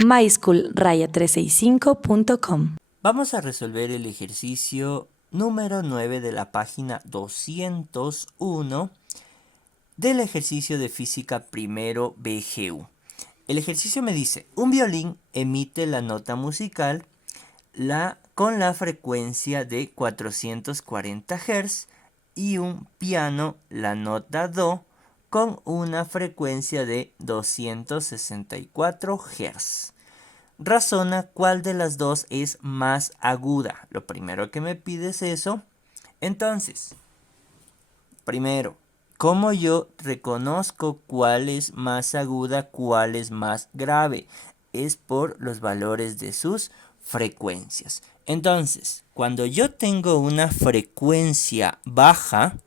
myschool-365.com. Vamos a resolver el ejercicio número 9 de la página 201 del ejercicio de física primero BGU. El ejercicio me dice, un violín emite la nota musical con la frecuencia de 440 Hz y un piano la nota Do con una frecuencia de 264 Hz. Razona cuál de las dos es más aguda. Lo primero que me pide es eso. Entonces, primero, ¿cómo yo reconozco cuál es más aguda, cuál es más grave? Es por los valores de sus frecuencias. Entonces, cuando yo tengo una frecuencia baja,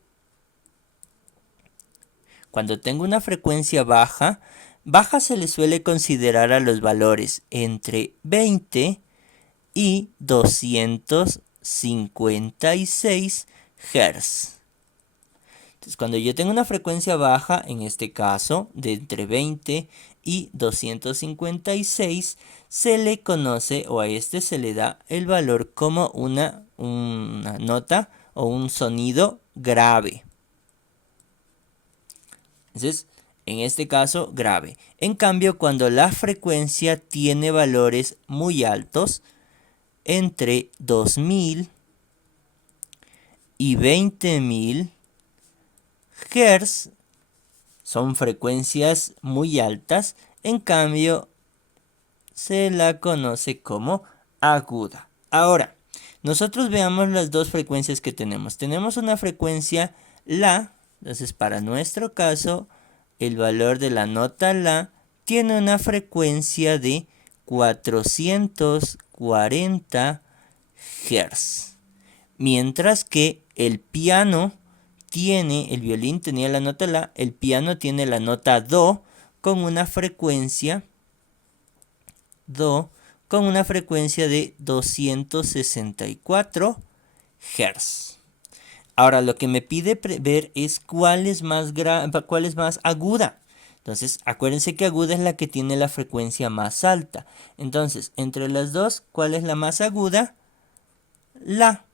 baja se le suele considerar a los valores entre 20 y 256 Hz. Entonces, cuando yo tengo una frecuencia baja, en este caso de entre 20 y 256, se le conoce o a este se le da el valor como una nota o un sonido grave. Entonces, en este caso, grave. En cambio, cuando la frecuencia tiene valores muy altos, entre 2000 y 20000 Hz, son frecuencias muy altas, en cambio, se la conoce como aguda. Ahora, nosotros veamos las dos frecuencias que tenemos. Tenemos una frecuencia La, entonces para nuestro caso, el valor de la nota La tiene una frecuencia de 440 Hz. Mientras que el violín tenía la nota La, el piano tiene la nota Do con una frecuencia de 264 Hz. Ahora lo que me pide ver es cuál es más aguda. Entonces acuérdense que aguda es la que tiene la frecuencia más alta. Entonces entre las dos, ¿cuál es la más aguda? La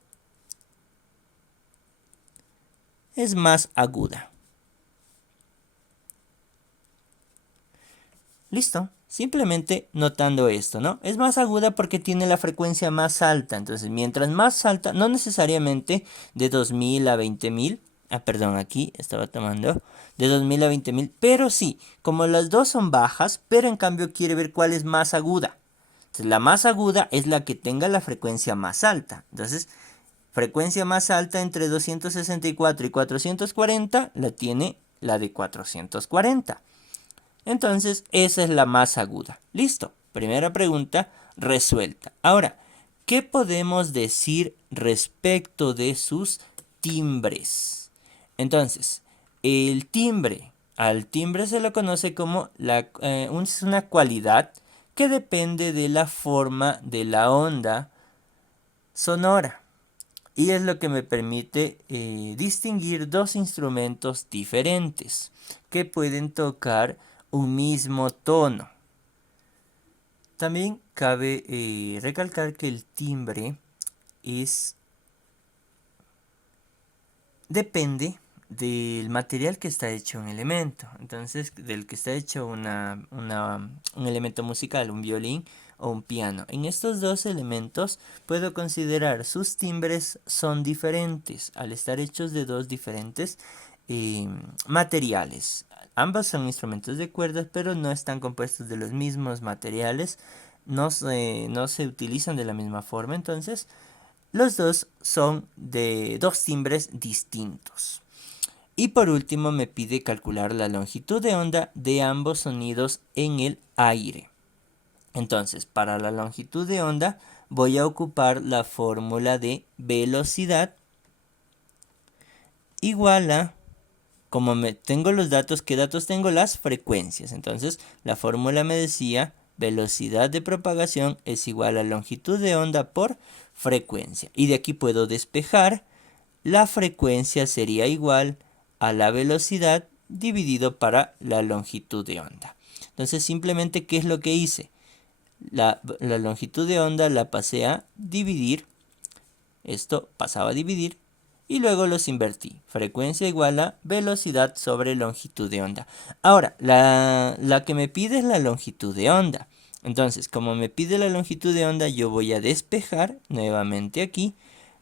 es más aguda. Listo. Simplemente notando esto, ¿no? Es más aguda porque tiene la frecuencia más alta. Entonces, mientras más alta, no necesariamente de 2000 a 20000. Perdón, aquí estaba tomando de 2000 a 20000. Pero sí, como las dos son bajas, pero en cambio quiere ver cuál es más aguda. Entonces, la más aguda es la que tenga la frecuencia más alta. Entonces, frecuencia más alta entre 264 y 440 la tiene la de 440. Entonces, esa es la más aguda. Listo. Primera pregunta resuelta. Ahora, ¿qué podemos decir respecto de sus timbres? Entonces, al timbre se lo conoce como una cualidad que depende de la forma de la onda sonora. Y es lo que me permite distinguir dos instrumentos diferentes que pueden tocar un mismo tono. También cabe recalcar que el timbre depende del material que está hecho un elemento. Entonces, del que está hecho un elemento musical, un violín o un piano. En estos dos elementos puedo considerar sus timbres son diferentes al estar hechos de dos diferentes materiales. Ambos son instrumentos de cuerdas, pero no están compuestos de los mismos materiales, no se utilizan de la misma forma. Entonces, los dos son de dos timbres distintos. Y por último me pide calcular la longitud de onda de ambos sonidos en el aire. Entonces, para la longitud de onda voy a ocupar la fórmula de velocidad igual a, como tengo los datos, ¿qué datos tengo? Las frecuencias. Entonces, la fórmula me decía velocidad de propagación es igual a longitud de onda por frecuencia. Y de aquí puedo despejar. La frecuencia sería igual a la velocidad dividido para la longitud de onda. Entonces, simplemente, ¿qué es lo que hice? la longitud de onda la pasé a dividir. Esto pasaba a dividir. Y luego los invertí. Frecuencia igual a velocidad sobre longitud de onda. Ahora, la que me pide es la longitud de onda. Entonces, como me pide la longitud de onda, yo voy a despejar nuevamente aquí.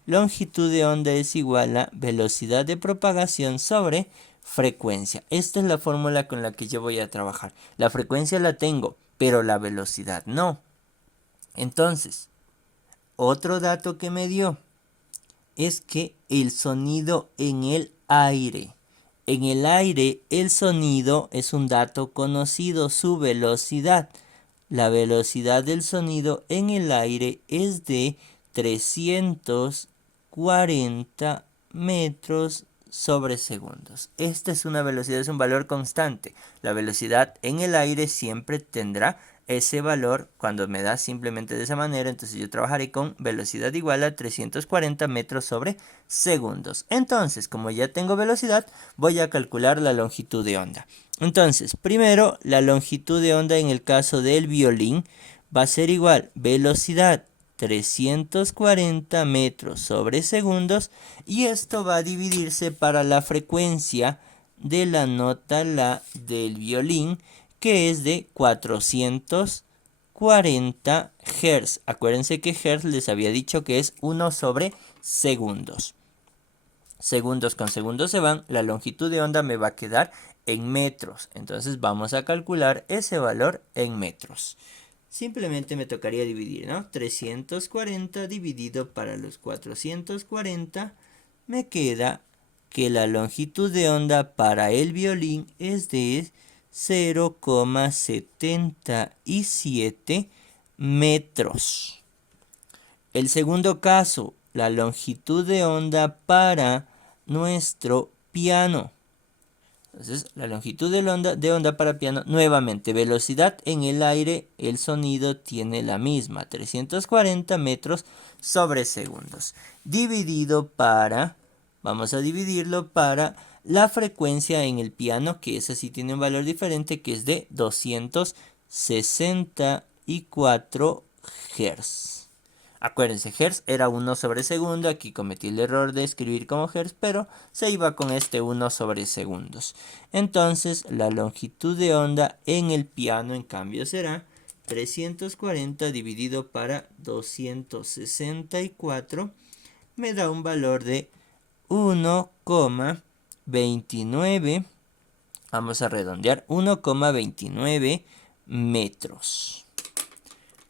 Longitud de onda es igual a velocidad de propagación sobre frecuencia. Esta es la fórmula con la que yo voy a trabajar. La frecuencia la tengo, pero la velocidad no. Entonces, otro dato que me dio es que el sonido en el aire. En el aire el sonido es un dato conocido, su velocidad. La velocidad del sonido en el aire es de 340 metros sobre segundos. Esta es una velocidad, es un valor constante. La velocidad en el aire siempre tendrá ese valor cuando me da simplemente de esa manera. Entonces yo trabajaré con velocidad igual a 340 metros sobre segundos. Entonces, como ya tengo velocidad, voy a calcular la longitud de onda. Entonces, primero, la longitud de onda en el caso del violín va a ser igual velocidad 340 metros sobre segundos, y esto va a dividirse para la frecuencia de la nota la del violín, que es de 440 Hz. Acuérdense que Hz les había dicho que es 1 sobre segundos. Segundos con segundos se van, la longitud de onda me va a quedar en metros. Entonces vamos a calcular ese valor en metros. Simplemente me tocaría dividir, ¿no? 340 dividido para los 440, me queda que la longitud de onda para el violín es de 0,77 metros. El segundo caso, la longitud de onda para nuestro piano. Entonces, la longitud de onda para piano, nuevamente, velocidad en el aire, el sonido tiene la misma, 340 metros sobre segundos. Dividido para, vamos a dividirlo para la frecuencia en el piano, que esa sí tiene un valor diferente, que es de 264 Hz. Acuérdense, Hz era 1 sobre segundo. Aquí cometí el error de escribir como Hz, pero se iba con este 1 sobre segundos. Entonces, la longitud de onda en el piano, en cambio, será 340 dividido para 264. Me da un valor de 1,29. Vamos a redondear, 1,29 metros.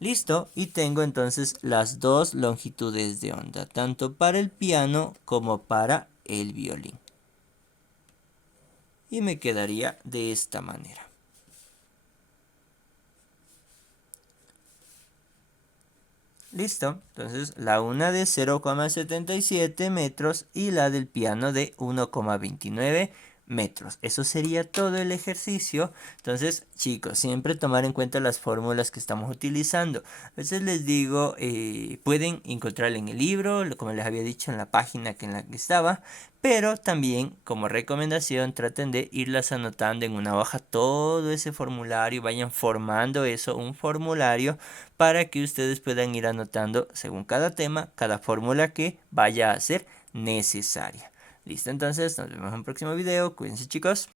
Listo, y tengo entonces las dos longitudes de onda, tanto para el piano como para el violín. Y me quedaría de esta manera. Listo, entonces la una de 0,77 metros y la del piano de 1,29 metros. Eso sería todo el ejercicio. Entonces, chicos, siempre tomar en cuenta las fórmulas que estamos utilizando. A veces les digo, pueden encontrarla en el libro, como les había dicho, en la página en la que estaba, pero también como recomendación traten de irlas anotando en una hoja todo ese formulario, vayan formando eso, un formulario, para que ustedes puedan ir anotando según cada tema, cada fórmula que vaya a ser necesaria. Listo, entonces nos vemos en un próximo video. Cuídense, chicos.